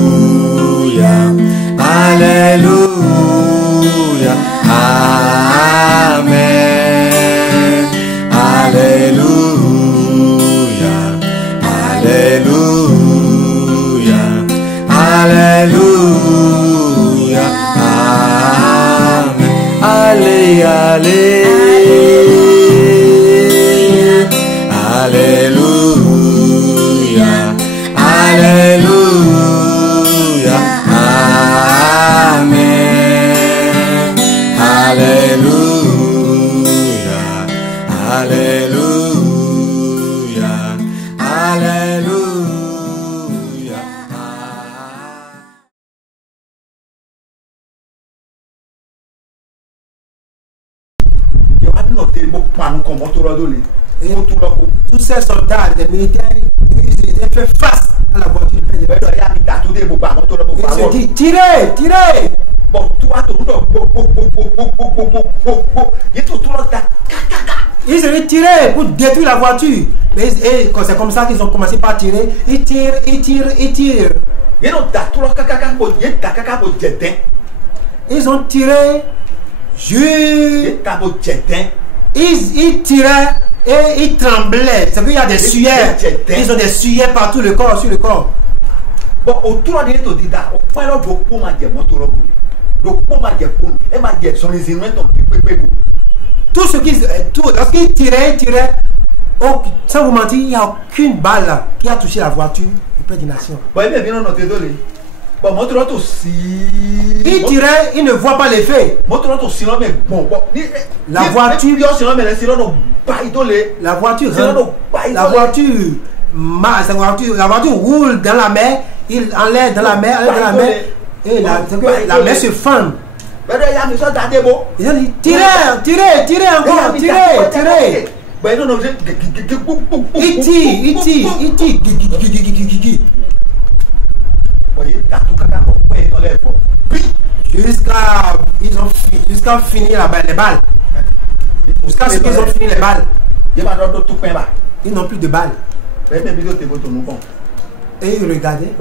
Alléluia, Amen. Alléluia, Alléluia, Alléluia, Amen. Allez, allez, Alléluia, Alléluia, Amen. Alléluia, Alléluia, Alléluia. Tous ces soldats, les militaires, ils fait face à la voiture du Père de Nation. Ils se disent tirez, tirez. Ils se disent tirer pour détruire la voiture. Et c'est comme ça qu'ils ont commencé par tirer. Ils tirent, ils tirent, ils tirent. Ils ont tiré. Ils tiraient et ils tremblaient. C'est qu'il y a des sueurs. Ils ont des sueurs partout le corps, sur le corps. Tout ce qui, lorsqu'ils tiraient, oh, sans vous mentir, il n'y a aucune balle là, qui a touché la voiture du Père des Nations. Il tirait, il ne voit pas l'effet. La voiture roule dans la mer, il enlève dans la mer, et la mer se fend. Ils ont dit tirez, tirez, tirez encore, tirez, tirez. Il tire. Jusqu'à finir les balles. Jusqu'à ce qu'ils ont fini les balles. Ils n'ont plus de balles. Et ils regardaient.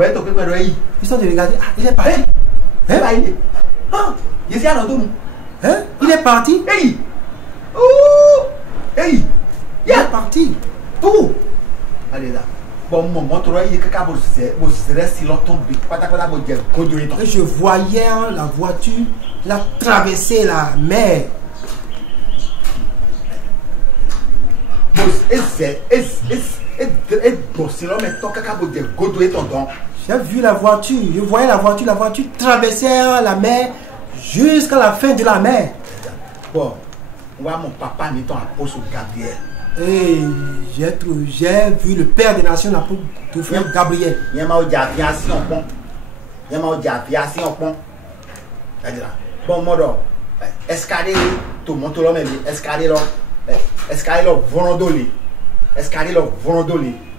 Ils sont regardés. Ah, il est parti. Il est parti. Il est parti. Tout. Allez là. Et je voyais la voiture la traverser la mer. J'ai vu la voiture, je voyais la voiture traversait la mer jusqu'à la fin de la mer. Bon, mon papa n'est pas apôtre Gabriel. Et j'ai vu le Père des Nations, l'apôtre Gabriel. Il y a une aviation. Bon, moi, escalier, tout le monde, escalier, volondoli.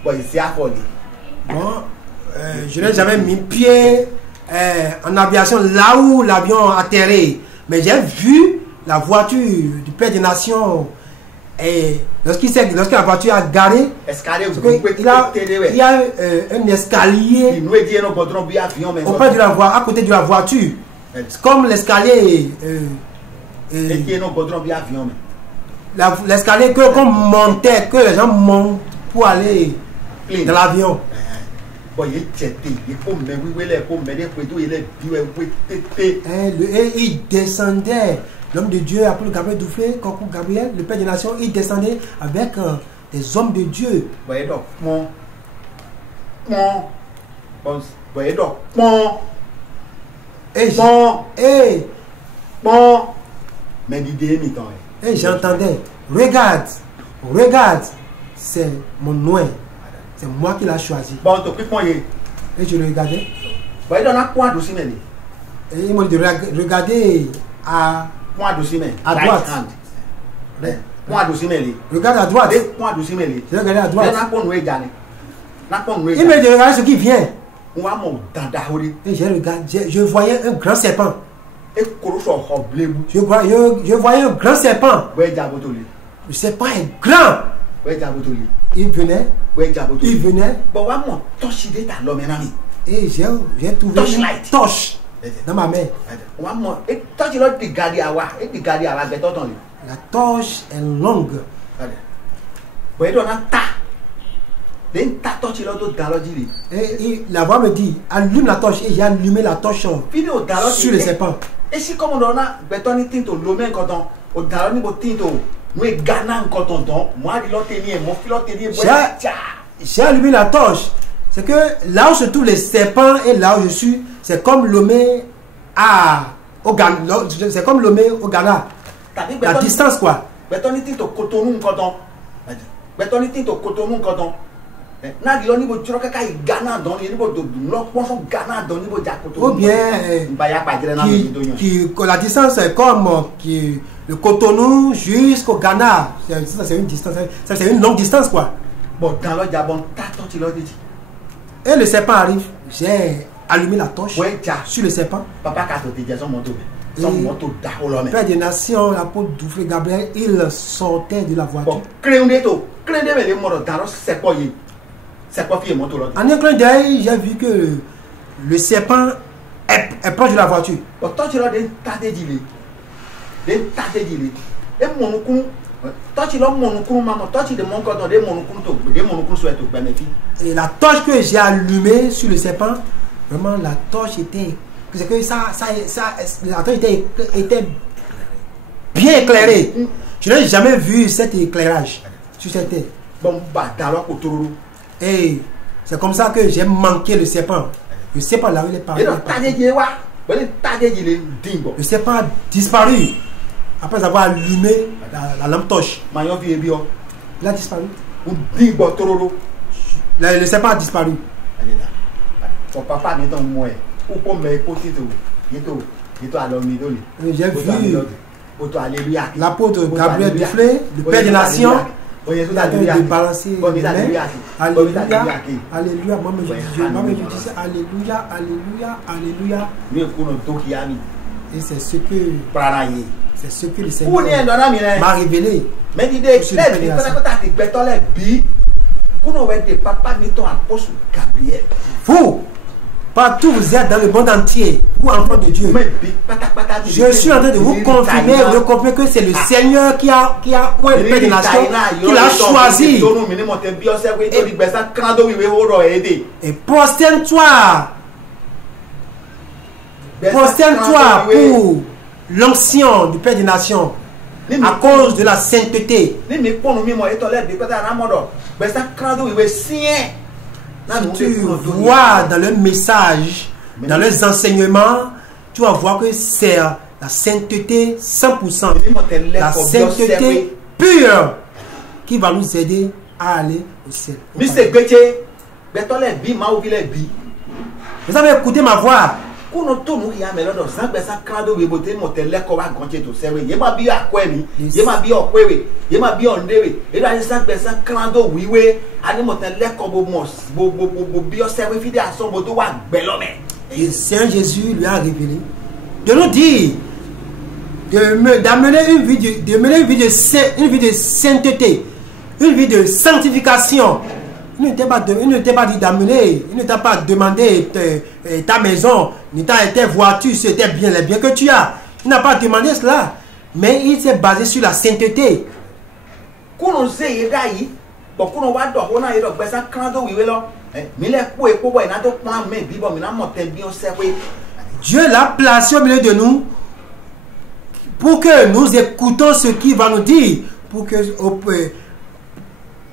Bon, il s'est affolé. Bon, je n'ai jamais mis pied en aviation là où l'avion atterrit. Mais j'ai vu la voiture du Père des Nations. Et lorsque la voiture a garé, il y a un escalier auprès de la voiture, à côté de la voiture. C'est comme l'escalier. L'escalier qu'on montait, que les gens montent pour aller dans l'avion. Et il descendait. L'homme de Dieu, appelé Gabriel Douffé, Coucou Gabriel, le Père des Nations, il descendait avec des hommes de Dieu. Et j'entendais, regarde, c'est mon noin, c'est moi qui l'ai choisi. Et je regardais. Et il m'a dit de regarder à droite. Regarde à droite. Je regardais à droite. Il me dit regarde ce qui vient. Et je voyais un grand serpent. e koro so ho blebu je voyais un grand serpent. we jabotoli Le serpent est grand. we jabotoli Il venait, we il jabotoli venait, but wa mo touch de ta lo menami et j'ai trouvé Torchlight. une torche dans ma main. wa mo e touch lo di gadi awa be toton le La torche est longue. we do na ta den ta touch lo to daloji le Et la voix me dit, allume la torche. Et j'ai allumé la torche video daloji sur le serpent. e si comme on a betoni tinto lo men koton o daloni bo tinto no e gana koton ton moi di lo teni e mo filo teni e J'ai allumé la torche. C'est que là où se trouve les serpents et là où je suis, c'est comme Lomé au Ghana. C'est comme Lomé au Ghana. La distance quoi. Betoni tinto Cotonou koton betoni tinto Cotonou koton na di lo ni bo tro kaka i gana don ni bo do lo ponso gana don ni bo ja Cotonou Ou bien ba ya pa dire na mi do yon la distance est comme le Cotonou jusqu'au Ghana. C'est une distance. Ça, c'est une longue distance quoi. bon dans lo ja bon ta to ti lo di Et le serpent arrive. J'ai allumé la torche ouais ja sur le serpent. papa ka to ti je son moto son moto da o lo me Père des Nations, l'apôtre Doufré Gabriel, il sortait de la voiture. bon krende me le mo do dans lo se ko yi se ko fi moto lo En un clin d'œil, j'ai vu que le serpent est proche de la voiture. bon to ti lo de ta de jile e mo nu kun to ti lo mo nu kun mama to ti de mon ko de mo nu kun to de mo nu kun so e to gba me fi Et la torche que j'ai allumée sur le serpent, vraiment la torche était. C'est que la torche était bien éclairée. Je n'ai jamais vu cet éclairage sur cette terre. bon ba da lo ko toro Et c'est comme ça que j'ai manqué le serpent. Le serpent là où il est parti. e do ta de jile wa bo le ta de jile dimbo Le serpent a disparu après avoir allumé la lampe torche. ma yo fi ebi o Il a disparu. un dimbo tororo Le serpent a disparu. for papa mi ton mo e o po me ko ti to yeto alo mi do le J'ai vu Auto alléluia. l'apôtre Gabriel Duflé, le Père des Nations, il a de balancer les mains. Alléluia, alléluia. Moi, je dis ça, alléluia, alléluia, alléluia. Et c'est ce que le Seigneur m'a révélé. Mais l'idée, vous, partout vous êtes dans le monde entier, vous enfants de Dieu, je suis en train de vous confirmer que c'est le Seigneur qui a le Père des Nations, qui l'a choisi. Et prosterne-toi pour l'onction du Père des Nations à cause de la sainteté. Si tu vois dans leur message, dans leurs enseignements, tu vas voir que c'est la sainteté 100%, la sainteté pure qui va nous aider à aller au ciel. Vous avez écouté ma voix. Et Saint Jésus lui a révélé de nous dire d'amener une vie de sainteté, une vie de sanctification. Il ne t'a pas dit d'amener, il ne t'a pas demandé ta maison, ni tes voitures, c'était bien les biens que tu as. Il n'a pas demandé cela, mais il s'est basé sur la sainteté. Dieu l'a placé au milieu de nous pour que nous écoutons ce qu'il va nous dire, pour que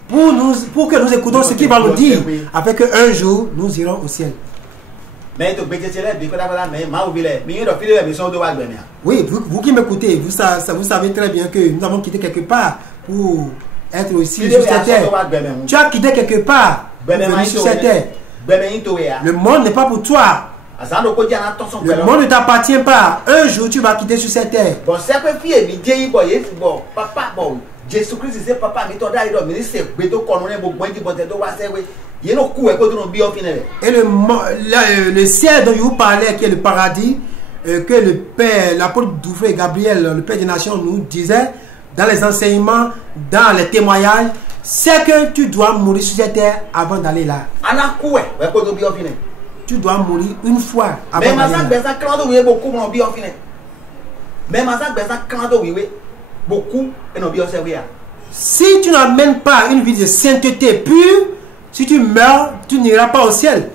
nous écoutons ce qu'il va nous dire, afin qu'un jour nous irons au ciel. Oui, vous qui m'écoutez, vous savez très bien que nous avons quitté quelque part pour être aussi sur cette terre. Tu as quitté quelque part pour venir sur cette terre. Le monde n'est pas pour toi. Le monde ne t'appartient pas. Un jour tu vas quitter sur cette terre. Jésus-Christ c'est papa mi to dai do mi se gbe to kono ne gbogbo nji bote to wa sewe ye no ku e ko to no bi o finere. Et le ciel dont je vous parlais, qui est le paradis, que le Père, l'apôtre Dufresne Gabriel, le Père des Nations, nous disait dans les enseignements, dans les témoignages, c'est que tu dois mourir sur cette terre avant d'aller là. Anakoué, ouais, quand on bien fini. Tu dois mourir une fois avant Mais d'aller Mazak là. Beza quand on beaucoup on bien fini. Mais Mazak Beza quand on beaucoup et on bien servi. Si tu n'amènes pas une vie de sainteté pure, si tu meurs, tu n'iras pas au ciel.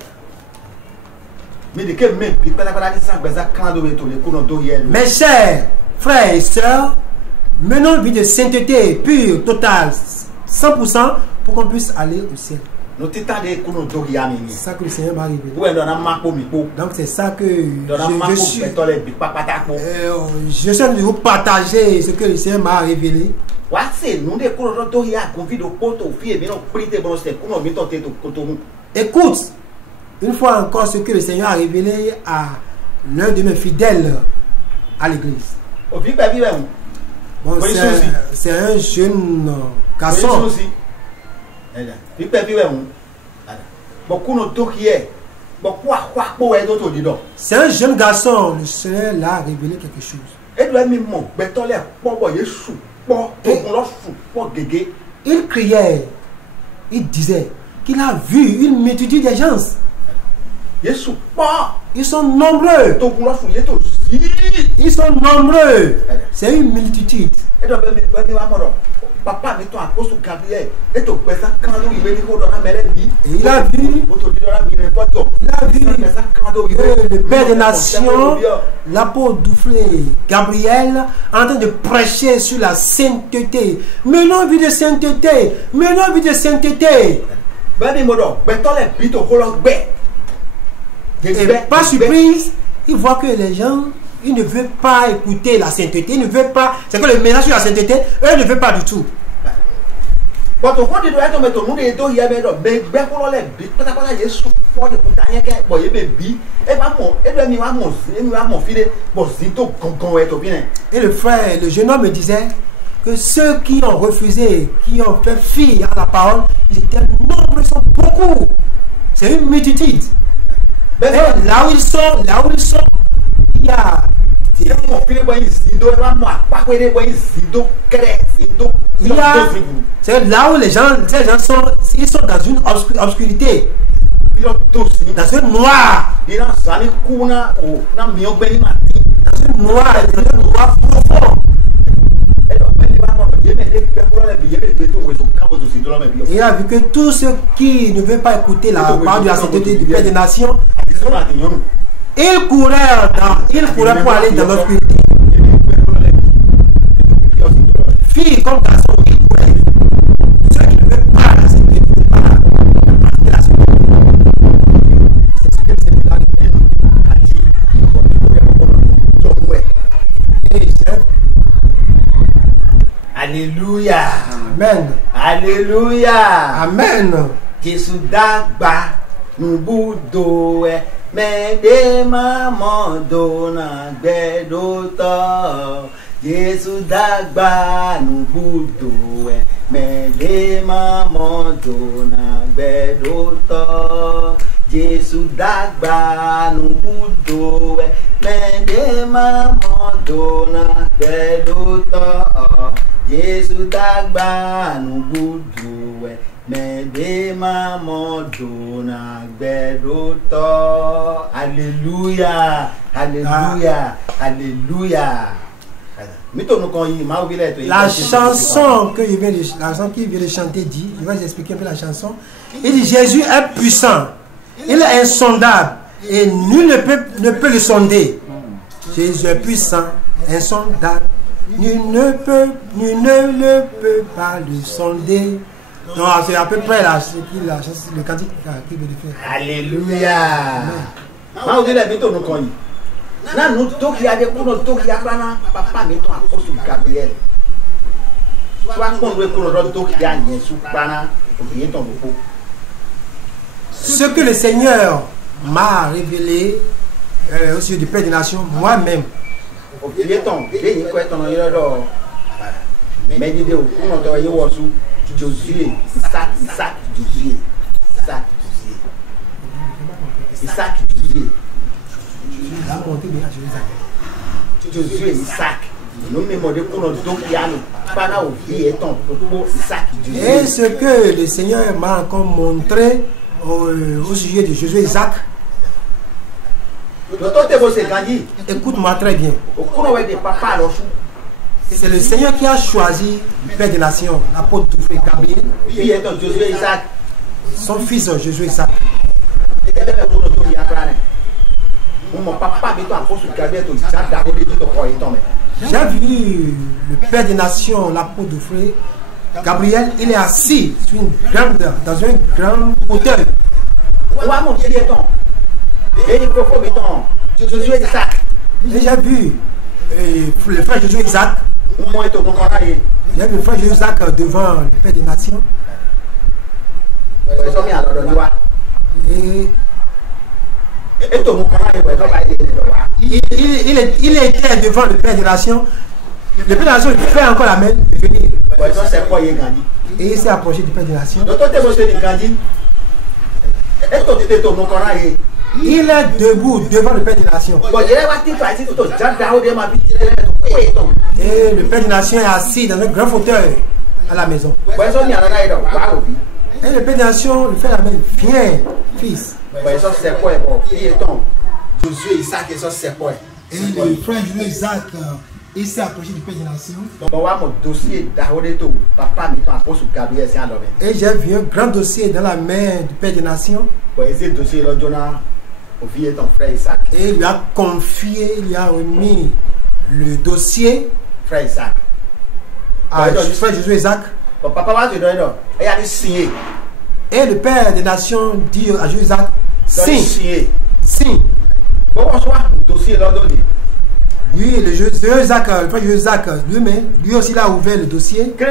Mais de quel même, il peut pas dire ça Beza quand on est les coups on hier. Mes chers frères et sœurs, menons une vie de sainteté pure, totale, 100% pour qu'on puisse aller au ciel. Nous t'étends des coups on hier mini. C'est ça que le Seigneur m'a révélé. Ouais, dans la marque au micro. Donc c'est ça que Dans la marque je au suis. je Je suis en train de vous partager ce que le Seigneur m'a révélé. Ouais, c'est nous des coups on hier confie de pote au fille mais non prité bon c'est pour nous mettre tête au coton. Écoute, une fois encore ce que le Seigneur a révélé à l'un de mes fidèles à l'église. Au vie pas vivre. Bon, Oui, c'est un jeune Garçon garçon. aussi. Vie pas vivre. Beaucoup nous tout hier. Beaucoup quoi pour être autour du dos. C'est un jeune garçon. Le Seigneur l'a révélé quelque chose. Et doit même mon béton l'air pour boyer sous. Pour on leur sous pour guéguer. Il criait, il disait qu'il a vu une multitude de gens. Yesu pas. Ils sont nombreux. To pour leur sous yeto. Ils sont nombreux. C'est une multitude. Et doit même va mort. Papa met ton apôtre Gabriel. Et to pesa quand il veut dire dans la mêlée vie. Et il a vu, il a vu le Père des Nations, l'apôtre Dufresne Gabriel, en train de prêcher sur la sainteté. Menons vie de sainteté. Menons vie de sainteté. Ben modo, béton les bito holog bé. Et pas surprise, il voit que les gens, ils ne veulent pas écouter la sainteté, ils ne veulent pas, c'est que le message sur la sainteté, eux ne veulent pas du tout. Quand on dit que tu monde est tout hier mais pour les bi pas pas Yesu pour de bouteille que boye bi et pas mon et doit mi va mon fille bon zito gongon est bien. Et le frère, le jeune homme me disait que ceux qui ont refusé, qui ont fait fi à la parole, ils étaient nombreux, ils sont beaucoup. C'est une multitude. Et là où ils sont, il y a mon fille boye zito et va moi pas quoi boye zito cré zito. C'est là où les gens sont, ils sont dans une obscurité, dans un noir, dans un noir profond. Et il a vu que tous ceux qui ne veulent pas écouter la parole de la sainteté du Père des Nations, ils couraient pour aller dans l'obscurité. Filles comme garçons, ils couraient. Ceux qui ne veulent pas la sainteté, ne veulent pas pratiquer la sainteté. C'est ce que le Seigneur a dit. Alléluia. Amen. Alléluia. Amen. Jésus dàgbà nubudo e mede mama dona gbedoto. Jésus dàgbà nubudo e mede mama dona gbedoto. Jésus dàgbà nubudo e mede mama dona gbedoto. Jésus dàgbà nubudo e mede mama dona gbedoto. Alléluia, alléluia, alléluia. La chanson que la chanson qu'il vient de chanter dit, je vais vous expliquer un peu la chanson. Il dit Jésus est puissant, il est insondable et nul ne peut le sonder. Jésus est puissant, insondable, nul ne le peut pas le sonder. Donc c'est à peu près là, le cantique qu'il veut faire. Alléluia. Na nous toki ade kuno toki akana papa mi to apôtre Gabriel. Soit qu'on veut qu'on toki ane sous plana obiye ton beaucoup. Ce que le Seigneur m'a révélé au sujet du Père des Nations, moi-même. Obiye ton, bien ko ton yo do. Mais dit o kuno to ye wo su Josué, Isaac Josué. Il a monté bien à Jésus-Isaac. Josué Isaac. Nous me demandons pour nos deux pianos. Pas là où vie est ton pour Isaac. Et ce que le Seigneur m'a encore montré au sujet de Josué Isaac, écoute-moi très bien. C'est le Seigneur qui a choisi le Père des Nations, l'apôtre Gabriel, son fils Josué Isaac. J'ai vu le Père des Nations, l'apôtre Gabriel, il est assis sur dans un grand fauteuil. Et j'ai vu le frère Josué Isaac. J'ai vu le frère Josué Isaac devant le Père des Nations. Il était devant le Père des Nations. Le Père des Nations lui fait encore la main de venir. Et il s'est approché du Père des Nations. Il est debout devant le Père des Nations. Et le Père des Nations est assis dans un grand fauteuil à la maison. Et le Père des Nations lui fait la main. Viens, fils. Josué Isaac et son serpent. Et le frère Josué Isaac, il s'est approché du Père des Nations. Et j'ai vu un grand dossier dans la main du Père des Nations. Et il lui a confié, il lui a remis le dossier frère Isaac. À frère Josué Isaac. Et le Père des Nations dit à Josué Isaac, signe. Signe. Lui, le Josué Isaac, le frère Josué Isaac, lui aussi il a ouvert le dossier. J'ai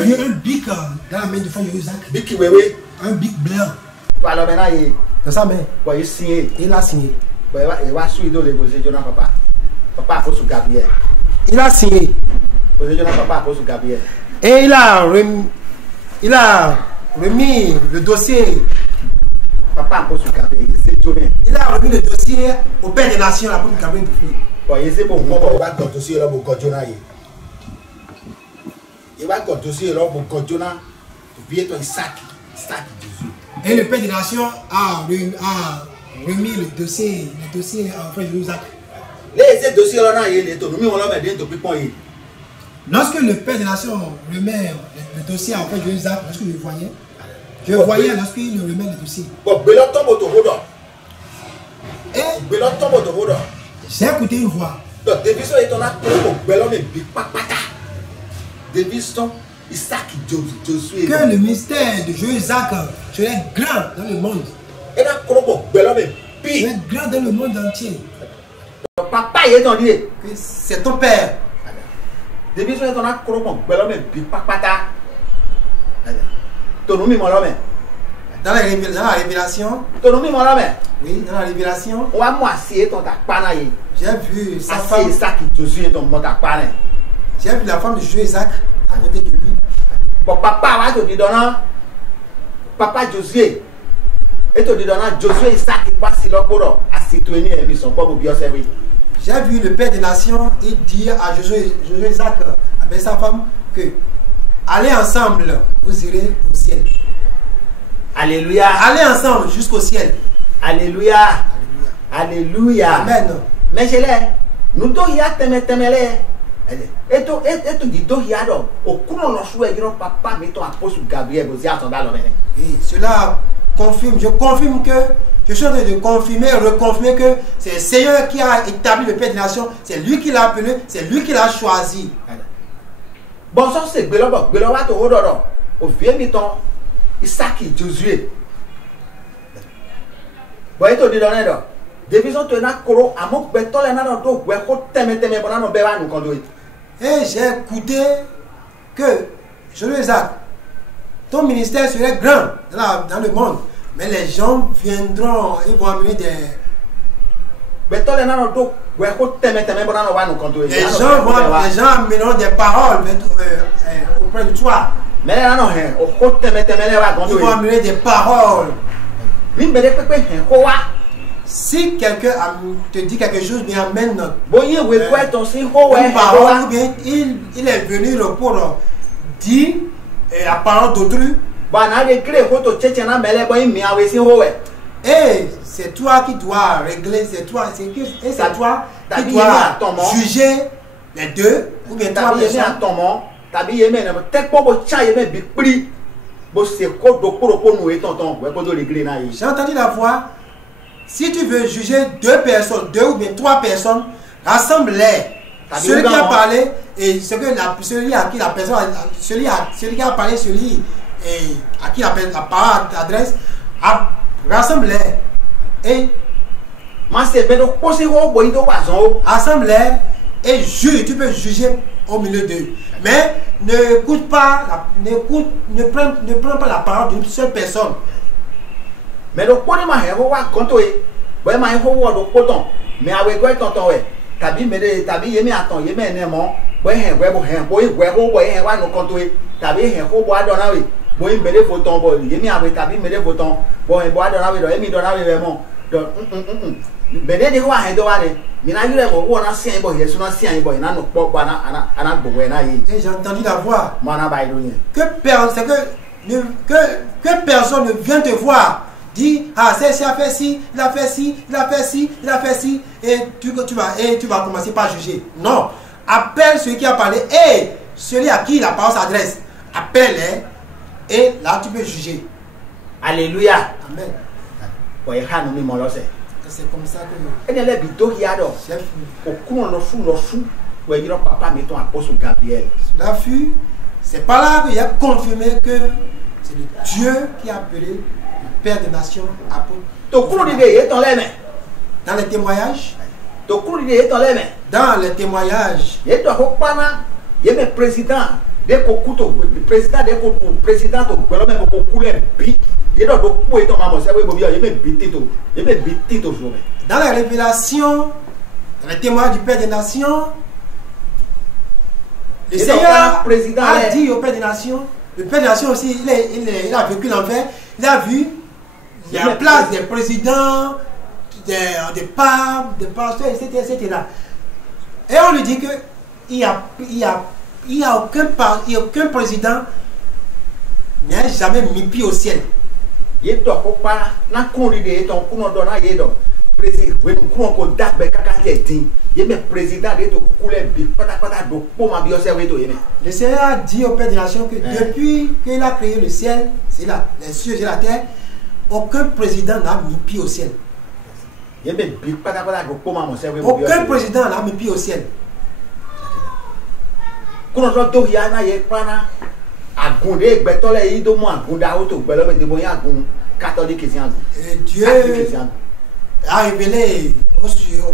vu un bic dans la main du frère Josué Isaac. Un bic blanc. Dans sa main. Il a signé. Il a signé. Et il a remis le dossier. Il a remis le dossier au Père des Nations, la première cabine du fils. Et le Père des Nations a remis le dossier à frère Isaac. Lorsque le Père des Nations remet le dossier à frère Isaac, lorsque je voyais lorsqu'il remet le dossier. Et j'ai écouté une voix. Que le mystère de Josué Isaac serait grand dans le monde. Serait grand dans le monde entier. C'est ton père. Dans la révélation. Oui, dans la révélation. J'ai vu sa femme. J'ai vu la femme de Josué Isaac à côté de lui. Papa Josué. Et tu dis Josué Isaac qui passe sur le j'ai vu le Père des Nations et dire à Josué Isaac avec sa femme que allez ensemble, vous irez au ciel. Alléluia. Allez ensemble jusqu'au ciel. Alléluia. Alléluia. Amen. Mais je l'ai. Nous devons y aller. Et tu dis au courant de papa, mais ton apôtre Gabriel, vous y attendez. Et cela confirme, je confirme que, je suis en train de confirmer, reconfirmer que c'est le Seigneur qui a établi le Père des Nations, c'est lui qui l'a appelé, c'est lui qui l'a choisi. Bon, ça c'est au vieux miton, Isaac et Josué. Bon, et tu dis et j'ai écouté que, Josué Isaac, ton ministère serait grand dans le monde, mais les gens viendront, ils vont amener des... Les gens amèneront des paroles auprès de toi. Ils vont amener des paroles mi be de pepe hen ko wa Si quelqu'un te dit quelque chose, mais amène boyin we ko eton si ho we une parole, ou bien il est venu pour dire la parole d'autrui. ba na de kre ko to cheche na mele boyin mi awe si ho we Et c'est toi qui dois régler, c'est toi, et c'est toi qui Tabi dois yemi atomo. juger les deux, ou bien trois tabi yemi personnes. atomo tabi yemi na te ko bo cha yemi bi pri bo se ko do ko nu e tonton we ko do regle na yi J'ai entendu la voix. Si tu veux juger deux personnes, deux ou bien trois personnes, rassemble-les. Celui qui a parlé et celui à qui la personne, celui qui a parlé, celui à qui la parole adresse, rassemble-les. Et ma se be do ko si ho boyin do wa zon o assemble-les et juge. Tu peux juger au milieu d'eux. Mais n'écoute pas, ne prends pas la parole d'une seule personne. me do ko ni ma he ho wa konto e boy ma ho wo do ko ton me awe ko tonton we tabi me de tabi yemi aton yemi ene mo boy he we bo boy ho boy he wa no konto e tabi he ho bo adona we boy me de foton boy yemi awe tabi me de foton boy bo adona we do yemi do na we mo do me de ho he do wa ne mi na yure mo wo na sian boy yesu na sian boy na no po ba na ana gbo we na yi Et j'ai entendu la voix. mana ba ido yen Que personne ne vient te voir. Dis, ah, c'est a fait ci, il a fait ci, il a fait ci, il a fait ci, et tu vas commencer par juger. Non. Appelle celui qui a parlé et celui à qui la parole s'adresse. Appelle-les et là tu peux juger. alléluia Amen. boy ha no mi mo lo se Et c'est comme ça que ene le bi do ya do chef, okun lo fu we yiro papa mi ton apôtre Gabriel cela fut. C'est pas là qu'il a confirmé que c'est le Dieu qui a appelé le Père des Nations apôtre. to kuru di de ye ton le me Dans les témoignages, to kuru di de ye ton le me dans les témoignages, ye to ko pana ye me président de ko kuto président de ko président to gbelo me ko kule bi ye do ku e to ma mo se we bo bi ye me bi tito so me dans les révélations, dans les témoignages du Père des Nations, le Et Seigneur donc, président a est- dit au Père des Nations, le Père des Nations aussi, il a vécu l'enfer, il a vu Il la est place des présidents, des papes, des pasteurs, etc. Et on lui dit que il y a aucun président n'a jamais mis pied au ciel. ye to ko pa na kuru di de ye ton kuno do na ye do président we kuno ko dak be kaka je tin ye me président de to kule bi pata do po ma bi o se we to ye me Le Seigneur a dit au Père des Nations que depuis qu'il a créé le ciel, c'est là, les cieux et la terre, aucun président n'a mis pied au ciel. ye me bi pata do po ma mo se we bo bi o Aucun se président n'a mis pied au ciel. kuno do ya na ye pana agunde gbetole yi do mo agunda o to gbelo me de bo ya agun catholique christian Et Dieu a révélé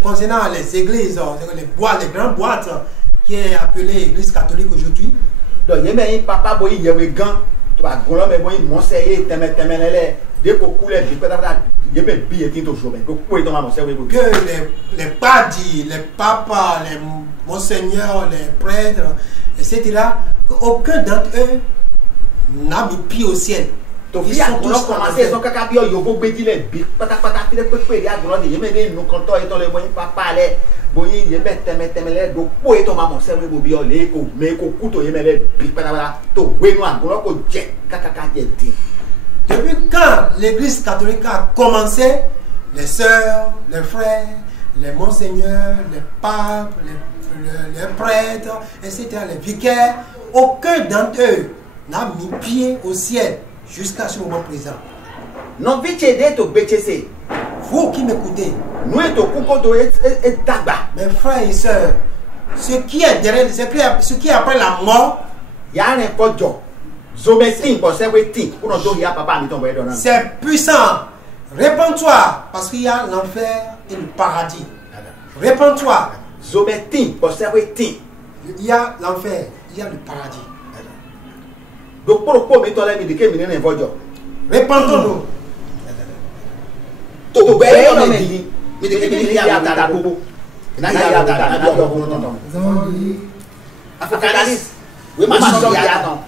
concernant les églises, les boîtes, les grandes boîtes qui est appelée Église catholique aujourd'hui. donc ye me yin papa bo yi yewe gan to agun lo me bo yin mo se ye teme lele de ko kule bi pata ye me bi e tin to so me ko ku e to ma mo se we bo Que les padis, les papas, les monseigneurs, les prêtres, etc., qu'aucun d'entre eux n'a mis pied au ciel. to Ils fi sont agun tous lo en commencer enfer. so kaka bi o yo bo gbeji le bi pata fi de pepe ya agun lo de ye me de nu kan to e to le bo yin papa le bo yin ye me teme le do po e to ma mo se we bo bi o le ko me ko ku to ye me le bi pata to we nu agun lo ko je kaka je din Depuis quand l'Église catholique a commencé, les sœurs, les frères, les monseigneurs, les papes, les prêtres, etc., les vicaires, aucun d'entre eux n'a mis pied au ciel jusqu'à ce moment présent. non vi che de to bechese Vous qui m'écoutez, nous et to kuko to e dagba mes frères et sœurs, ce qui est derrière, ce qui est après la mort, ya ne ko jo zo me tin ko se we tin kuno do ya papa mi ton bo e do na c'est puissant. Répands-toi, parce qu'il y a l'enfer et le paradis. Répands-toi. zo me tin ko se we tin Il y a l'enfer, il y a le paradis. do po mi to le mi de ke mi ne vojo Répandons-nous. to be e me di mi de ke mi ya ta ko na ya ta na do ko ton Apocalypse we ma so ya ton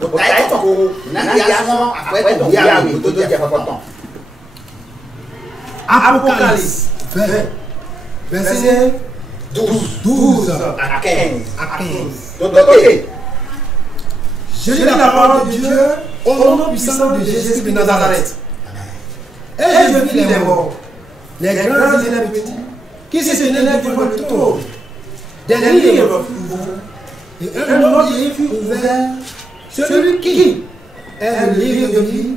o ta to ko na ya so afwe to ya mi to je fa ton Apocalypse 20, verset 12 à 15. à 15. Donc, ok. Je lis la parole de Dieu au nom puissant de Jésus de Nazareth. Et je vis les morts, les grands et les petits, qui se tenaient devant le trône. Des livres furent ouverts, et un autre livre fut ouvert, celui qui est le livre de vie.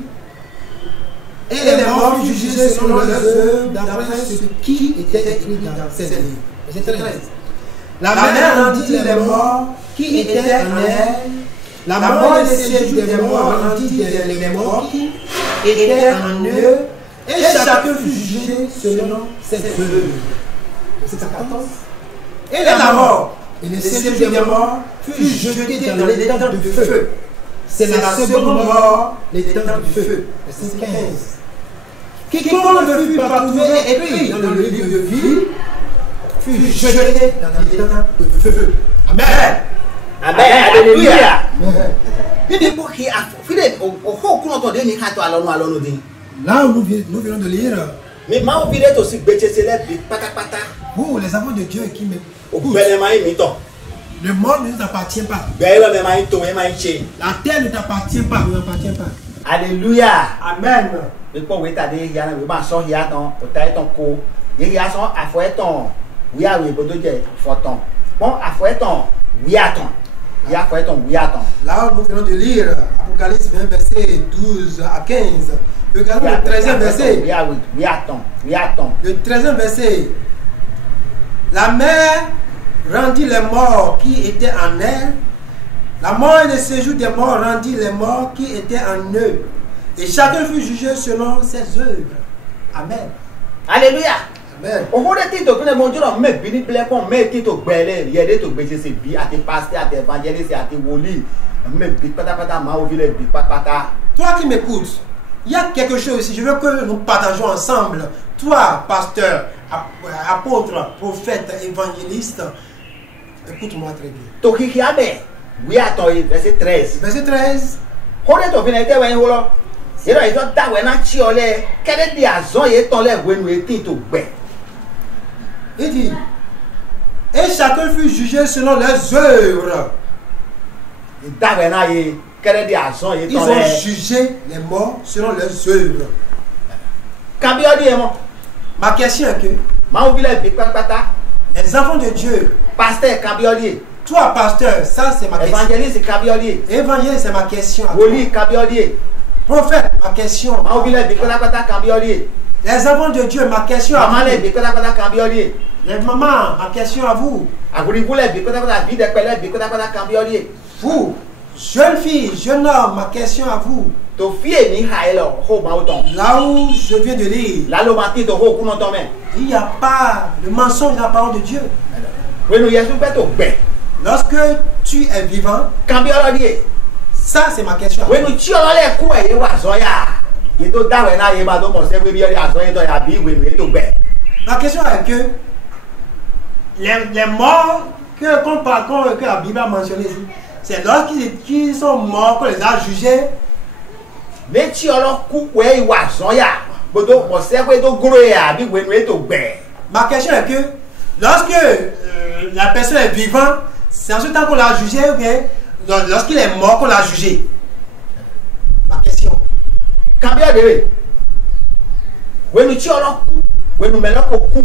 Et les morts furent jugés selon leurs œuvres, d'après ce qui était écrit dans ces livres. Verset 13. La mer rendit les morts qui étaient en elle. La mort et le séjour des morts rendit les morts qui étaient en eux. Et chacun fut jugé selon ses œuvres. Verset 14. Et la mort et le séjour des morts fut jeté dans l'étang de feu. C'est la seconde mort, l'étang du feu. Verset 15. Quiconque ne fut pas trouvé écrit dans le livre de vie fut jeté dans l'étang de feu. Amen. Amen. Alléluia. Il dit pour qui a fait au coup entendez ni kato alors dit. Là où nous venons de lire, Mais ma obédience aussi bêtise célèbre pata pata. vous les enfants de Dieu qui me Au bel maï mito. le monde ne t'appartient pas. Bel maï to maï che. La terre ne t'appartient pas, ne t'appartient pas. Alléluia. Amen. Le po we ta de ya na we ba so ya ton o ta ton ko. Ye ya so afo ton. We a we bodo je fo ton. Bon afo ton. We a ton. Ya afo ton we a ton. Là où nous venons de lire Apocalypse 20, verset 12 à 15. Regardons le 13e verset. We a ton. We a ton. Le 13e verset. La mer rendit les morts qui étaient en elle. La mort et le séjour des morts rendit les morts qui étaient en eux. Et chacun fut jugé selon ses œuvres. Amen. Alléluia. Amen. O ko de tito kene mo juro me bini ble kon me tito gbele ye de to gbeje se bi ati pasteur ati évangéliste ati woli me bi pata pata ma o vile bi pata. Toi qui m'écoutes, il y a quelque chose ici. Je veux que nous partageons ensemble. Toi, pasteur, apôtre, prophète, évangéliste, écoute-moi très bien. To kiki abe we ato verset 13. Verset 13. Ko de to vile te wen holo. Ye do izo da we na chi ole kede di azon ye ton le we nu eti to gbe. Il dit, et chacun fut jugé selon leurs œuvres. Da we na ye kede di azon ye Ils ton ont le. jugé les morts selon leurs œuvres. Kabi odi e mo. Ma question est que Ma o vile bi pata. les enfants de Dieu, Pasteur kabi odi. toi pasteur, ça c'est ma question. Évangéliste kabi odi. Évangéliste, c'est ma question. à toi. Woli kabi odi. Prophète, ma question. Ma o vile bi pata kabi odi. Les enfants de Dieu, ma question à Maman le vous. bi pata kabi odi. Les mamans, ma question à vous. Aguri vule bi pata bi de pele bi pata kabi odi. Vous, jeune fille, jeune homme, ma question à vous. To fie ni ha elo ho ma o ton. Là où je viens de lire, La lo mati to ho kuno ton men. il n'y a pas le mensonge de la parole de Dieu. We no yesu pe to gbe. Lorsque tu es vivant, Kabi odi. ça c'est ma question. à We vous. no chi olo le ku e ye wa zo ya. Ye to da we na ye ma do mo se we bi ori azo ye to ya bi we no to gbe. La question est que les morts que la Bible a mentionné ici, c'est lorsqu'ils sont morts qu'on les a jugés. Le chi olo ku we wa zo ya. Bodo mo se we to gro ya bi we no to gbe. Ma question est que lorsque la personne est vivante, c'est en ce temps qu'on l'a jugé ou bien lorsqu'il est mort qu'on l'a jugé. Ma question. Kabi odi. We no chi olo ku we no me lo ko ku.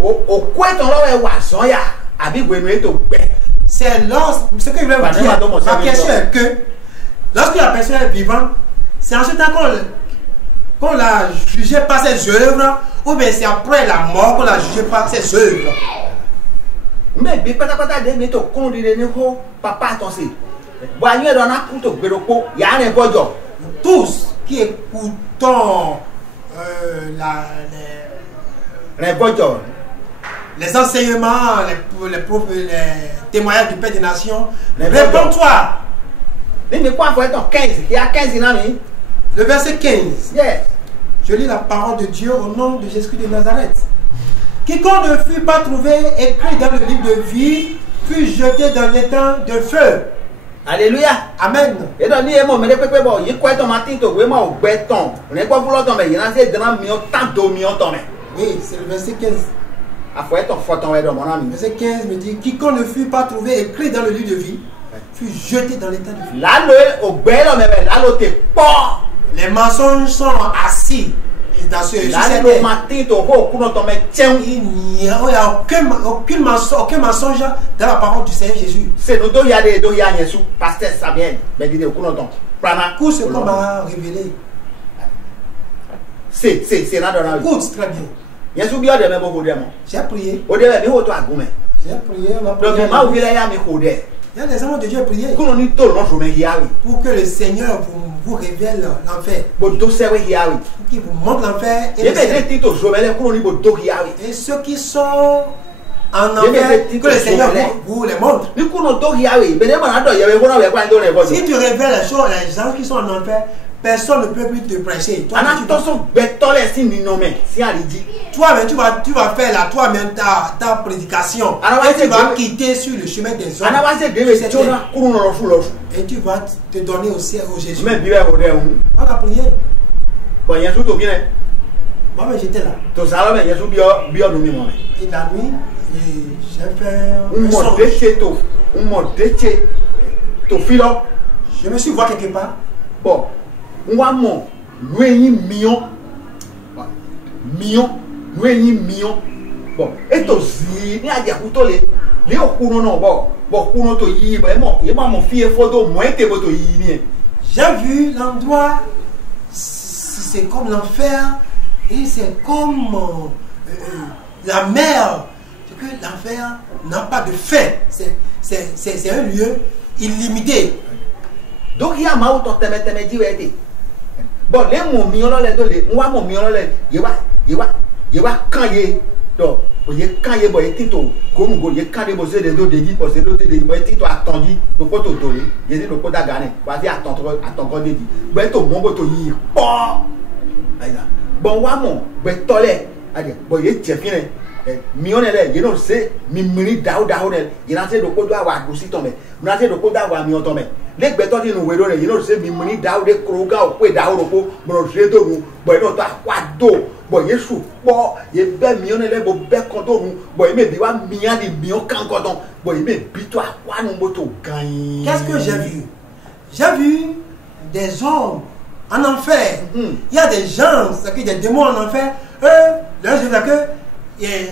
O ku e ton lo we wa zo ya abi we no to gbe. C'est ce que je vais vous dire. Ma question est que lorsque la personne est vivante, c'est en ce temps qu'on l'a jugé par ses œuvres ou bien c'est après la mort qu'on l'a jugé par ses œuvres. Mais bi pata de mi to kun di ni ko papa ton si. Bo anyu e do na ku to gbero po ya ne bojo. Tous qui écoutons Ne bojo. les enseignements, les témoignages du Père des Nations, Les réponds-toi. Ni mi kwa fo e ton 15, il y a 15 na mi. Le verset 15. Yeah. Je lis la parole de Dieu au nom de Jésus de Nazareth. Quiconque ne fut pas trouvé écrit dans le livre de vie fut jeté dans l'étang de feu. Alléluia. Amen. Et donc, il m'a dit que il quoi ton matin, tu vois, moi, au béton. On n'est pas vouloir tomber. Il y a un million, tant de millions tombés. Oui, c'est le verset 15. Après, ton photon est dans mon ami. Verset 15 me dit, quiconque ne fut pas trouvé écrit dans le livre de vie, fut jeté dans l'état de vie. Là, le, au bel homme, là, le t'es pas. Les mensonges sont assis dans ce Là, le matin, tu vois, au cours de ton tiens. Il n'y a aucun mensonge dans la parole du Seigneur Jésus. C'est nous, il y a des deux, il y a Jésus, pasteur Sabien, mais il dit au cours de ton. Écoute ce qu'on m'a révélé. C'est là dans la vie. Écoute très bien. Jésus, bien de même au début. J'ai prié. Au début, il faut agoumer. J'ai prié. On a Donc, prié. il m'a ouvert la micro. Il y a des hommes de Dieu prié Quand on est tout le monde, pour que le Seigneur vous révèle l'enfer. bon dossier oui yawi. Pour qu'il vous montre l'enfer et Il le ciel. y a des titres jomele quand on est bon dossier yawi. Et ceux qui sont en enfer, que le Seigneur vous les montre. Ni quand on dossier yawi, mais les malades il y avait quoi dans les voies. Si tu révèles les choses, les gens qui sont en enfer, personne ne peut plus te prêcher. Toi, En attention, béton les signes nommés. Si elle dit. toi-même, tu vas faire là, toi-même ta prédication. Alors, Et tu c'est vas Dieu. quitter sur le chemin des hommes. Ana wa se debe Sur cette tiona terre. kuru no fu lo. Et tu vas te donner au ciel, au Jésus. Mais biwe o de un. On a prié. Bon Yesu to bien. Moi, j'étais là. To sala me Yesu bio no mi mo. Et la nuit, j'ai fait Un un mo songe. deche to, un mo deche to filo. Je me suis vu quelque part. Bon, nwa mo nueyi million. Million. Bon, et to zi ni aja kutole. Li okuno no bo. Bo kuno to yi ba mo, ye ma mo fie photo mo ete bo to yi ni. J'ai vu l'endroit, c'est comme l'enfer et c'est comme la mer. C'est que l'enfer n'a pas de fin. C'est un lieu illimité. Donc il y a ma auto teme di wete. Bon, les mo million le do le, nwa mo million le, ye wa kan ye. Donc, ye kan ye bo etito, gomu go ye kan de bo se de do de di, bo se do de bo etito attendu, do ko to to ye di do ko da gane, wa di attend ko de di. Bo to mo bo to yi po. Aïda. Bon wa mo, bo to le, ade, bo ye je fine. Million le, ye no se mi mini da o le, ye na se do ko do wa go si tombe. Na se do ko da wa mi o tombe. Les bétons qui nous voient, ils ont ces mini d'eau de croga ou quoi d'eau pour me jeter nous. Bon, ils ont quoi d'eau. Bon, ils sont bon, ils ont bien les beaux bec quand nous. Bon, ils mettent des millions quand on. Bon, ils mettent bito à quoi nous moto gagne. Qu'est-ce que j'ai vu? J'ai vu des hommes en enfer. Il y a des gens, c'est-à-dire des démons en enfer. Là, je veux dire que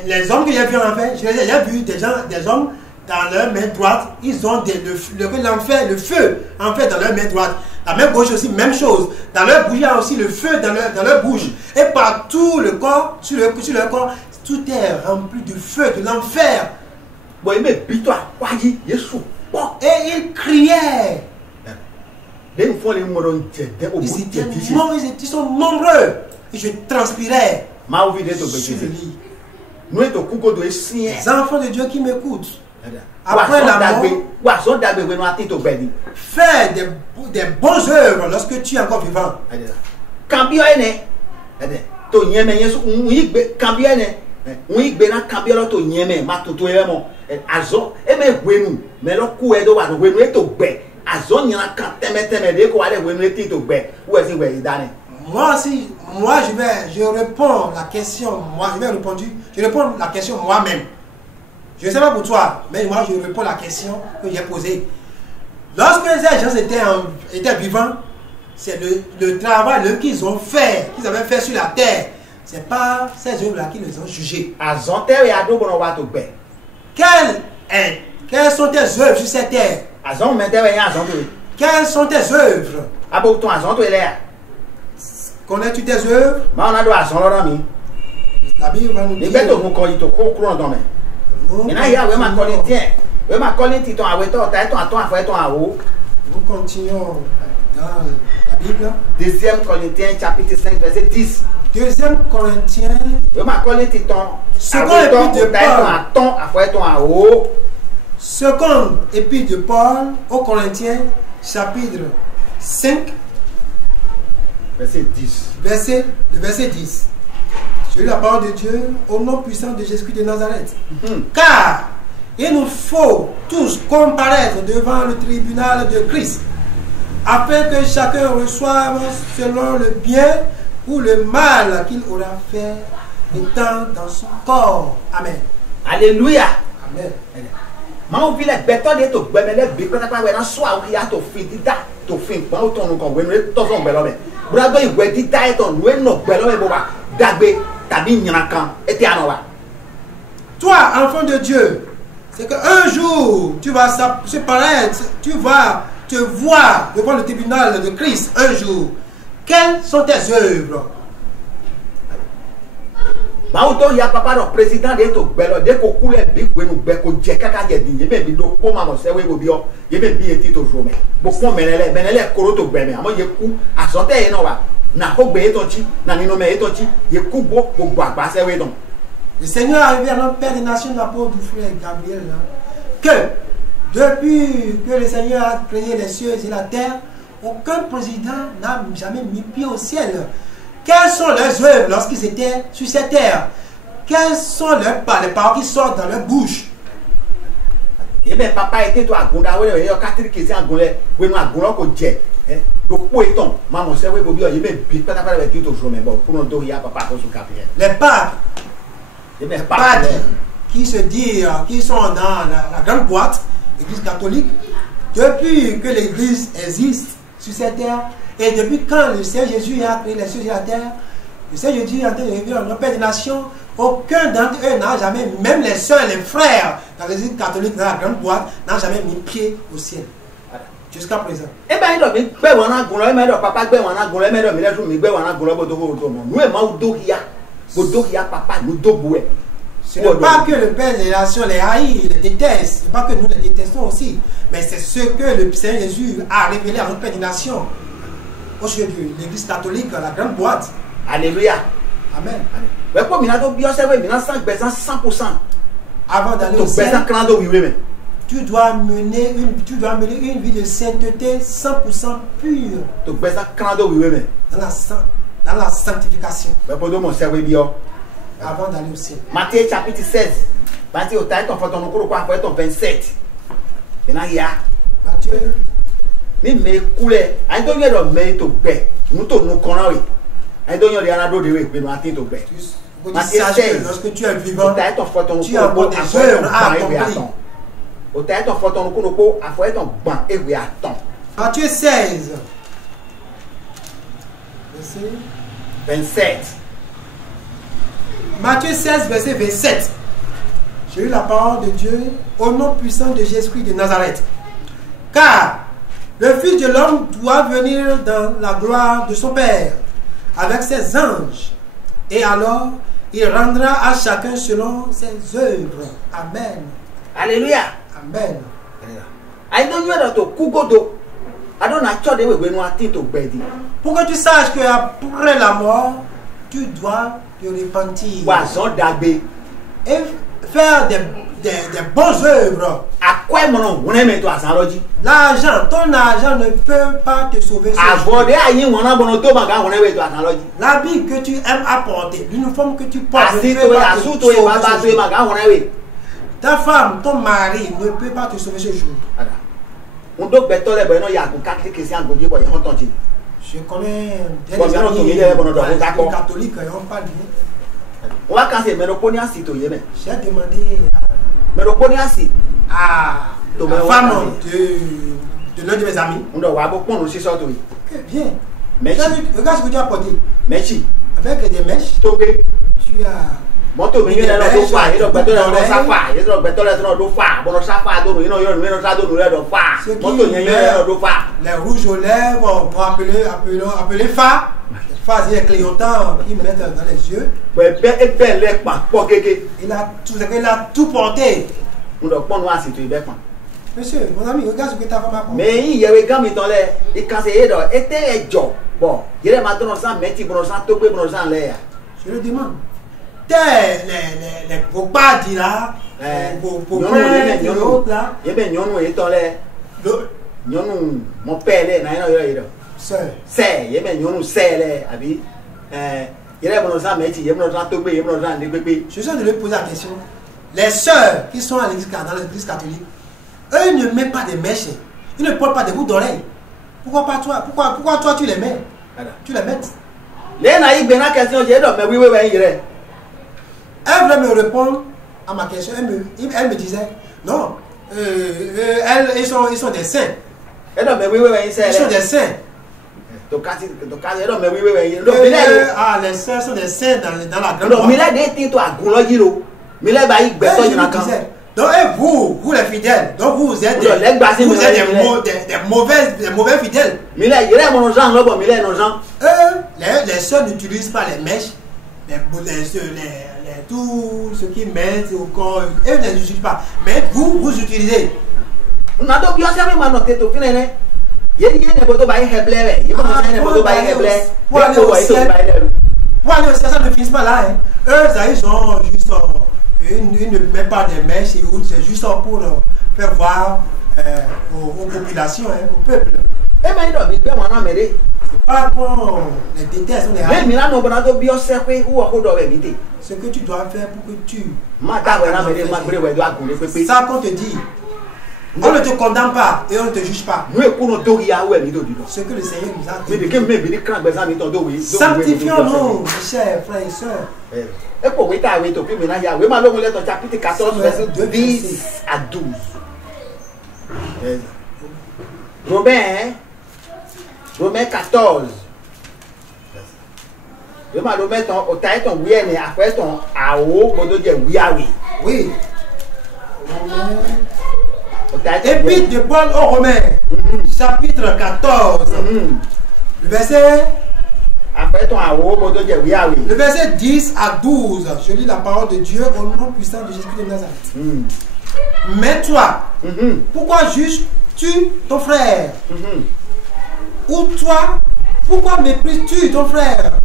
les hommes que j'ai vus en enfer, j'ai vu des hommes. Dans leur main droite, ils ont l'enfer, le feu, en fait, dans leur main droite. La main gauche aussi, même chose. Dans leur bouche, il y a aussi le feu dans leur bouche. Et partout le corps, sur leur corps, tout est rempli de feu, de l'enfer. Bon, il met bito à quoi dit, Yesu. Bon, et ils criaient. Les fois les morons ils sont nombreux. Et je transpirais. Ma vie de Sur le lit. nous est au coucou de sien. Les enfants de Dieu qui m'écoutent. Après la mort, fais des bonnes œuvres lorsque tu es encore vivant. Cambio ene. To nyeme Yesu unigbe cambio ene. Unigbe na cambio lo to nyeme ma to emo. Azo e me gwenu. Me lo ku e do wa gwenu e to gbe. Azo nyana kan teme de ko wale gwenu e ti to gbe. Où est-ce que dane? Moi je réponds la question. Je réponds la question moi-même. Je ne sais pas pour toi, mais moi je réponds à la question que j'ai posée. Lorsque ces gens étaient vivants, c'est le travail qu'ils ont fait, qu'ils avaient fait sur la terre. Ce n'est pas ces œuvres-là qui les ont jugés. Quelles sont tes œuvres sur cette terre? Quelles sont tes œuvres? Connais-tu tes œuvres? La Bible va nous dire. Nous continuons dans la Bible. 2 Corinthiens chapitre 5 verset 10. 2 Corinthiens. Seconde épître de Paul aux Corinthiens chapitre 5 verset 10. Verset 10. Je lis la parole de Dieu au nom puissant de Jésus-Christ de Nazareth. Car il nous faut tous comparaître devant le tribunal de Christ, afin que chacun reçoive selon le bien ou le mal qu'il aura fait étant dans son corps. Amen. Alléluia. Amen. Maa vi le beto de to gbe me le bi pata pa we na so a ya to fi dida to fi pa o to nu kan we no to so gbe lo me bura do iwe dida e to nu e no gbe lo me bo ba dagbe tabi nyan kan e ti ano wa. Toi, enfant de Dieu, c'est qu'un jour, tu vas se paraître, tu vas te voir devant le tribunal de Christ un jour. Quelles sont tes œuvres? Maa to ya papa do président de to gbe lo de ko ku le bi we nu gbe ko je kaka je di ye be bi do ko ma mo se we bo bi o ye be bi e ti to jo me bo ko menele koro to gbe me amo ye ku asote ye no wa na ko gbe e to chi na ni no me e to chi ye ku bo gbogbo agba se we don. Le Seigneur a révélé à notre Père des Nations, l'apôtre du frère Gabriel, là, que depuis que le Seigneur a créé les cieux et la terre, aucun président n'a jamais mis pied au ciel. Quelles sont leurs œuvres lorsqu'ils étaient sur cette terre? Quelles sont les paroles qui sortent dans leur bouche? Eh bien, papa était toi à Gonda, oui, il y a 4 qui sont à Gonda, oui, nous à Gonda, qu'on dit, donc, pour éton, maman, c'est oui, Bobby, il y a des pas avec qui toujours, mais bon, pour nous donner à papa, pour se capier. Les papes, Eh bien, les papa, papes qui se disent, qui sont dans la grande boîte, l'église catholique, depuis que l'église existe sur cette terre, et depuis quand le Seigneur Jésus a créé les cieux et la terre, le Seigneur Jésus a été révélé au Père des Nations, aucun d'entre eux n'a jamais, même les soeurs et les frères dans l'église catholique, dans la grande boîte, n'a jamais mis pied au ciel. Jusqu'à présent. Eh bien, il doit bien, on a Gonda, mais papa, on a Gonda, mais il y a des gens on a Gonda, nous, et moi, Doria, papa, nous deux bouets. Ce n'est pas que le Père des Nations les haït, les déteste, ce n'est pas que nous les détestons aussi, mais c'est ce que le Seigneur Jésus a révélé à notre Père des Nations, au sujet de l'église catholique, la grande boîte. Alléluia. Amen. Mais comme il a dit, bien sûr, il a 100%. Avant d'aller au ciel, tu dois mener une vie de sainteté 100% pure dans la sanctification. Avant d'aller au ciel. Matthieu chapitre 16. Matthieu, tu as ton photo, ton 27. Matthieu. Ni me coulé, I don't get a me to bed. Nous nous connaissons. I don't know the anado de way, mais nous attendons to bed. Lorsque tu es vivant, tu as ton photo, tu as des œuvres à accomplir. Tu as ton photo, nous à faire ton banc et oui, attends. Matthieu 16. 27. Matthieu 16, verset 27. J'ai eu la parole de Dieu au nom puissant de Jésus-Christ de Nazareth. Car le Fils de l'homme doit venir dans la gloire de son Père avec ses anges. Et alors, il rendra à chacun selon ses œuvres. Amen. Alléluia. Amen. I don't know to kugodo. I don't know de we no attend to bed. Pour que tu saches qu'après la mort, tu dois te repentir. Et faire des bonnes œuvres. L'argent, ton argent ne peut pas te sauver. L'habit que tu aimes apporter, l'uniforme que tu portes, ne peut pas te sauver. Ta femme, ton mari ne peut pas te sauver ce jour. Je connais des amis catholiques qui ont parlé. J'ai demandé à la femme de l'un de mes amis. Eh bien, regarde ce que tu as porté. Avec des mèches, tu as... Les rouges aux lèvres, appelés phare. Les phares, c'est les clignotants qui mettent dans les yeux. Il a tout porté. Monsieur, mon ami, regarde ce que ta femme a porté. Mais il y avait quand même dans les était job. Bon, il est maintenant sans mettre dans l'air. Je le demande. Les vos padis là, vos frères, les autres là. Mon père est là. Sœur. C'est, il est abi. Il est bon ça, mais il est bon ça, Je suis en train de lui poser la question. les sœurs qui sont à l'église, dans l'église catholique, eux ils ne mettent pas des mèches, ils ne portent pas des boucles d'oreilles. Pourquoi pas toi? Pourquoi toi tu les mets? Tu les mets. Les naïfs, ben la question, j'ai dit, mais oui, oui, oui, il est. Elle voulait me répondre à ma question. Elle me disait, non, ils sont des saints. Elle dit, mais oui, oui, oui, Ils sont des saints. Donc, mais oui, oui, oui. Les sœurs sont des saints dans la grande Donc, il a des titres à Goulogiro. Mais là, il y a des donc, et vous les fidèles, donc vous êtes des mauvais fidèles. Mais là, il y a mon gens, là, mais là, nos gens. Les sœurs n'utilisent pas les mèches, tout ce qu'ils mettent au corps, eux ne l'utilisent pas. Mais vous utilisez. On a donc bien ça, mais maintenant, t'es au final. Il y a des photos by Hebler. Il y a des photos by Hebler. Pour aller au ciel, ça ne finit pas là. Eux, ils sont juste. Ils ne mettent pas des mèches et autres, c'est juste pour faire voir aux populations, au peuple. Eh bien, il doit maintenant m'aider. C'est pas qu'on les déteste, on est. Mais là, nous avons bien cercle ou à quoi éviter. Ce que tu dois faire pour que tu. Ça qu'on te dit. On ne te condamne pas et on ne te juge pas. Ce que le Seigneur nous a dit. Sanctifions-nous, mes chers frères et sœurs. Et pour oui, t'as oui, t'as pu maintenant, il y a oui, malheureusement, le chapitre 14, verset 10 à 12. Romains 14. Je m'en remets ton, au taille ton oui, et après ton à haut, bon, de dire oui, ah oui. Oui. Épître de Paul aux Romains, chapitre 14, le verset. Après ton à haut, bon, de dire oui, ah oui. Le verset 10 à 12, je lis la parole de Dieu au nom puissant de Jésus-Christ de Nazareth. Mais toi, pourquoi juges-tu ton frère? Ou toi, pourquoi méprises-tu ton frère?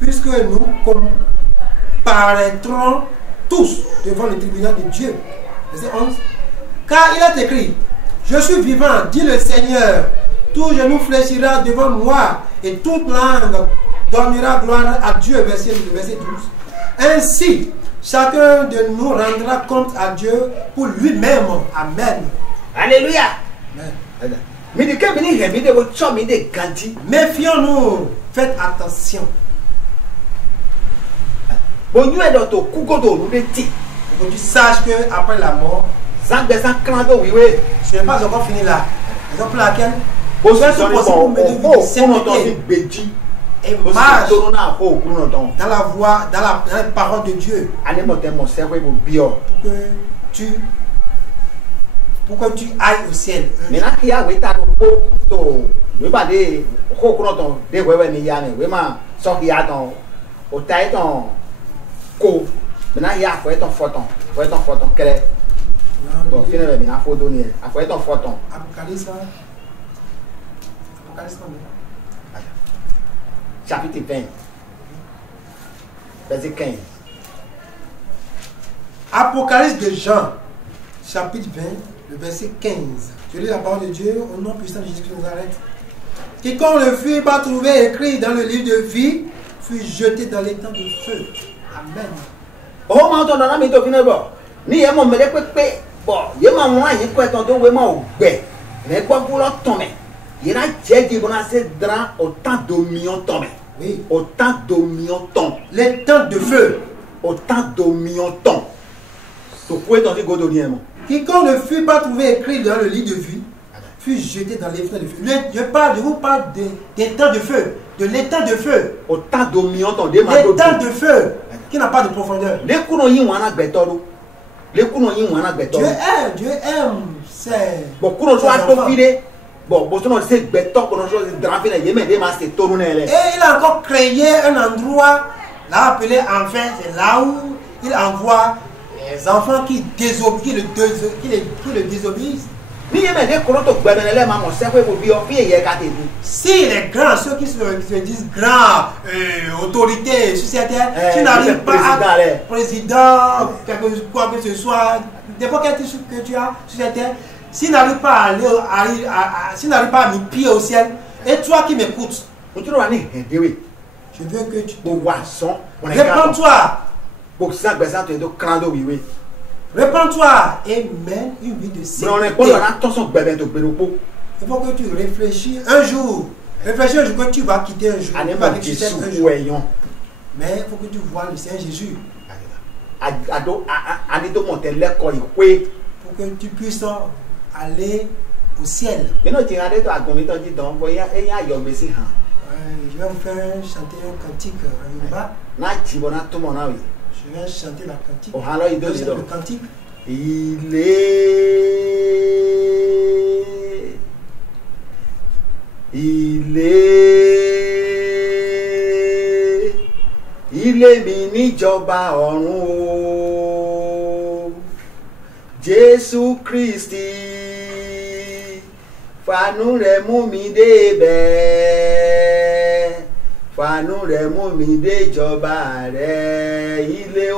Puisque nous comparaîtrons tous devant le tribunal de Dieu. Verset 11. Car il est écrit, je suis vivant, dit le Seigneur, tout genou fléchira devant moi et toute langue donnera gloire à Dieu. Verset 12. Ainsi, chacun de nous rendra compte à Dieu pour lui-même. Amen. Alléluia. Amen. Méfions-nous, faites attention. Pour que tu saches qu'après la mort, ce n'est pas encore fini là. Exemple laquelle et marche dans la voie, dans la parole de Dieu. Pour que tu ailles au ciel. Maintenant, il y a ton photon. Quel est ton après ton photon. Apocalypse. Chapitre 20. Verset 15. Apocalypse de Jean. Chapitre 20. Le verset 15. Je lis la parole de Dieu au nom puissant de Jésus-Christ de Nazareth. Quiconque le fut pas trouvé écrit dans le livre de vie fut jeté dans les temps de feu. Amen. Oh, mon ton ami, tu viens voir. Ni à mon mère, bon, il y a mon moyen, quoi, ton don, oui, mon bé. Mais quoi pour l'autre tomber? Il y a des qui vont assez grand autant de millions tombés. Oui. Autant de millions tombés. Les temps de feu. Autant de millions tombés. Tu peux t'en dire, Godonienne. Quiconque ne fut pas trouvé écrit dans le lit de vie fut jeté dans les temps de feu. Je vous parle des temps de feu, de l'état de feu. Autant de millions tombés. L'état de feu qui n'a pas de profondeur. Les coups n'ont rien à béton. Les coups n'ont rien à béton. Dieu aime. C'est. Bon, coups n'ont pas profilé. Bon, on sait béton, on a et il a encore créé un endroit, là appelé enfer, c'est là où il envoie les enfants qui le désobéissent. Si les grands, ceux qui se disent grands, autorités, sociétaires, qui n'arrivent pas à président, quoi que ce soit, n'importe quel titre que tu as, sociétaire, s'il n'arrive pas à aller, s'il n'arrive pas à mettre pied au ciel, et toi qui m'écoutes, je veux que tu te réponds-toi. Pour ça, tu es de crando, oui. Répands-toi et mène une vie de Mais on est sainteté. pas dans l'attention bébé de Béropo. Il faut que tu réfléchisses un jour. Réfléchis un jour que tu vas quitter un jour. Allez, Tu vas ma quitter Jésus, un jour. voyons. Mais il faut que tu vois le Seigneur Jésus. Ado monter l'école, oui. Pour que tu puisses aller au ciel. Mais non, tu as dit, tu as commis ton dit, donc, voyons, et il y a un messie. Je vais vous faire chanter un cantique en Yoruba. Na Chibona, tout mon avis. Je vais chanter la cantique. Oh, alors, il Je chante donne le cantique. Ilé mi níjọba ọ̀run o, Jésù Kristi, fàánú rẹ̀ mú mi débẹ̀, fàánú rẹ̀ mú mi déjọba rẹ̀, ilé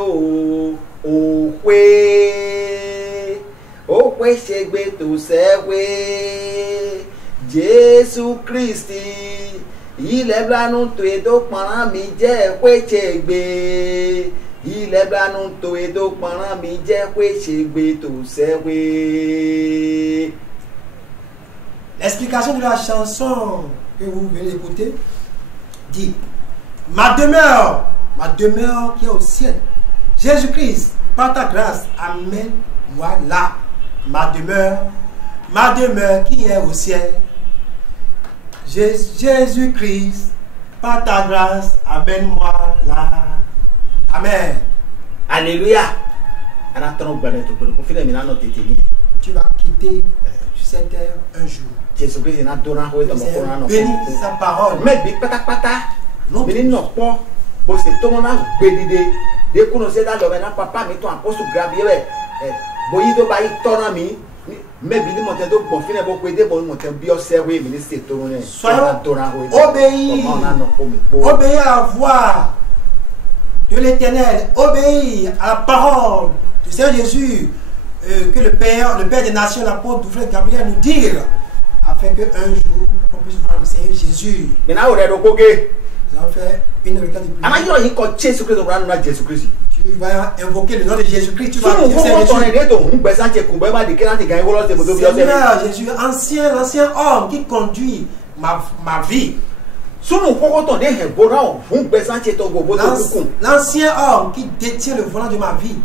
òpè ṣègbè tó sẹ́wé, Jésù Kristi. Ilẹ̀ blanu tó edo pọ̀nrán mi jẹ́ pétsègbè. Ilẹ̀ blanu tó edo pọ̀nrán mi jẹ́ pétsègbè tó sẹ́wé. L'explication de la chanson que vous venez d'écouter dit: ma demeure qui est au ciel. Jésus-Christ, par ta grâce, amène-moi là. Ma demeure qui est au ciel. Jésus-Christ, par ta grâce, amène-moi là. Amen. Alléluia. On attend que vous pouvez faire notre tétini. Tu vas quitter cette terre un jour. Jésus-Christ est notre donnant. Bénis sa parole. Mais big pata. Non. Mais non pas. Bon, c'est tout le monde bénidé. Dès qu'on nous aide à l'homme, papa, mais toi, un poste gravier. Boyido bayi tonami. Mais bien monter donc bon finir beaucoup aider bon monter bio servi ministre tourner. Obéis à la voix de l'Éternel, obéis à la parole du Seigneur Jésus que le Père des Nations, l'apôtre Gabriel nous dit, afin qu'un jour on puisse voir le Seigneur Jésus. Mais là on est donc ok. Nous allons faire une requête de prière. Ah mais il quand Jésus Christ on a Jésus Christ. Tu vas invoquer le nom de Jésus-Christ. Tu vas dire Seigneur Jésus, l'ancien homme qui conduit ma vie. L'ancien homme qui détient le volant de ma vie.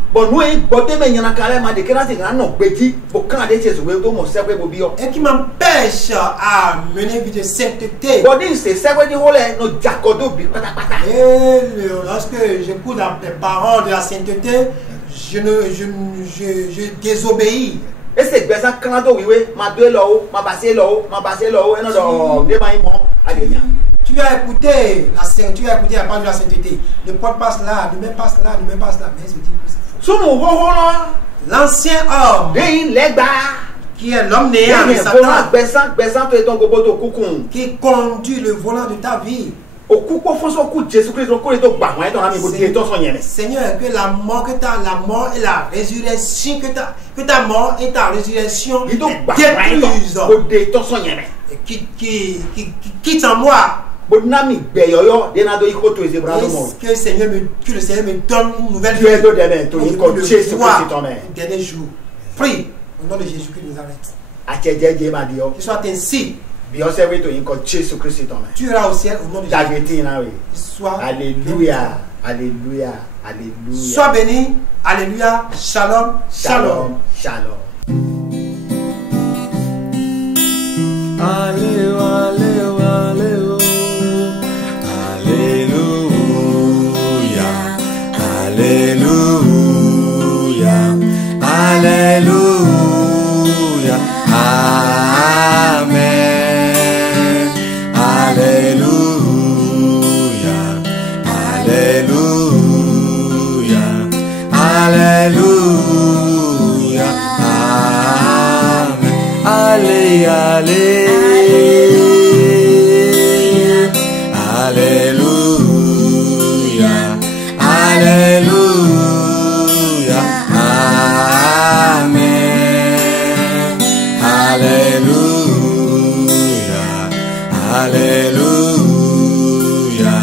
Et qui m'empêche à mener une vie de sainteté. Et lorsque j'écoute les paroles de la sainteté, je désobéis. Et c'est bien ça quand on dit ma deux là-haut, ma passé là-haut, et non de tu vas écouter la sainteté, tu vas écouter la parole de la sainteté. Le pote passe là, le même passe là, le même passe là. Mais je dis que c'est faux. L'ancien homme qui est l'homme néant, qui conduit le volant de ta vie. Seigneur, que la mort et la résurrection, que ta mort et ta résurrection détruisent et qui quitte en moi. Que le Seigneur me donne une nouvelle vie. Dernier jour. Prie au nom de Jésus-Christ de Nazareth. Que soit ainsi. Tu iras au ciel au nom de Jésus. Sois Alléluia. Alléluia. Alléluia. Sois béni. Alléluia. Shalom. Shalom. Shalom. Alléluia. Alléluia. Alléluia. Amen. Alléluia. Alléluia. Alléluia. Amen. Allez, allez. Alléluia. Alléluia. Amen. Alléluia. Alléluia.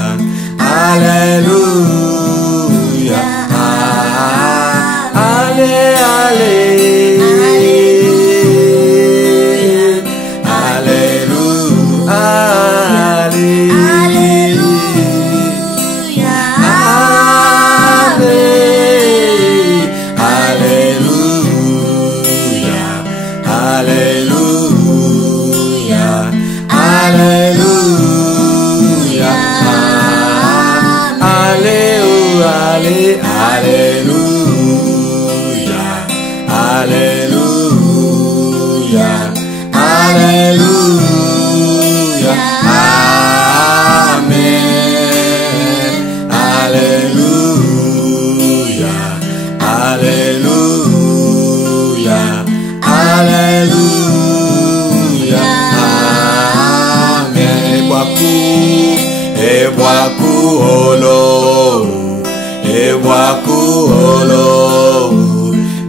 Alléluia. Alléluia. Alléluia. Amen. Alléluia. Alléluia. Alléluia. Amen. Ebwaku olo. Ebwaku olo.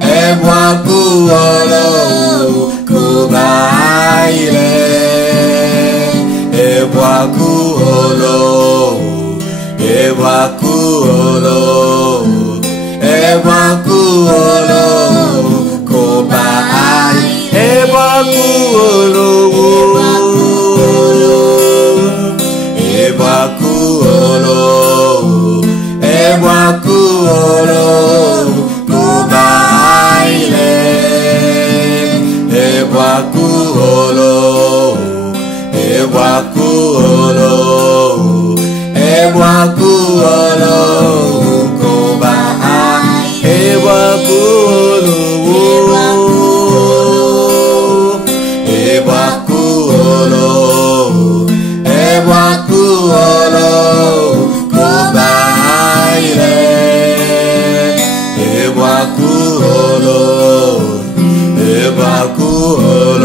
Ebwaku olo. Kubaile. Ebwaku olo. Ebwaku olo. Ebwaku olo. Kubaile. Ebwaku olo. Ebwaku olo. Ebwaku olo. Kubaile. Ebwaku olo. Ebwaku olo. Ebwaku olo. Kubaile. Ebwaku olo. Ebwaku olo. Ebwaku olo. Kubaile. Ebwaku olo. Ebwaku olo.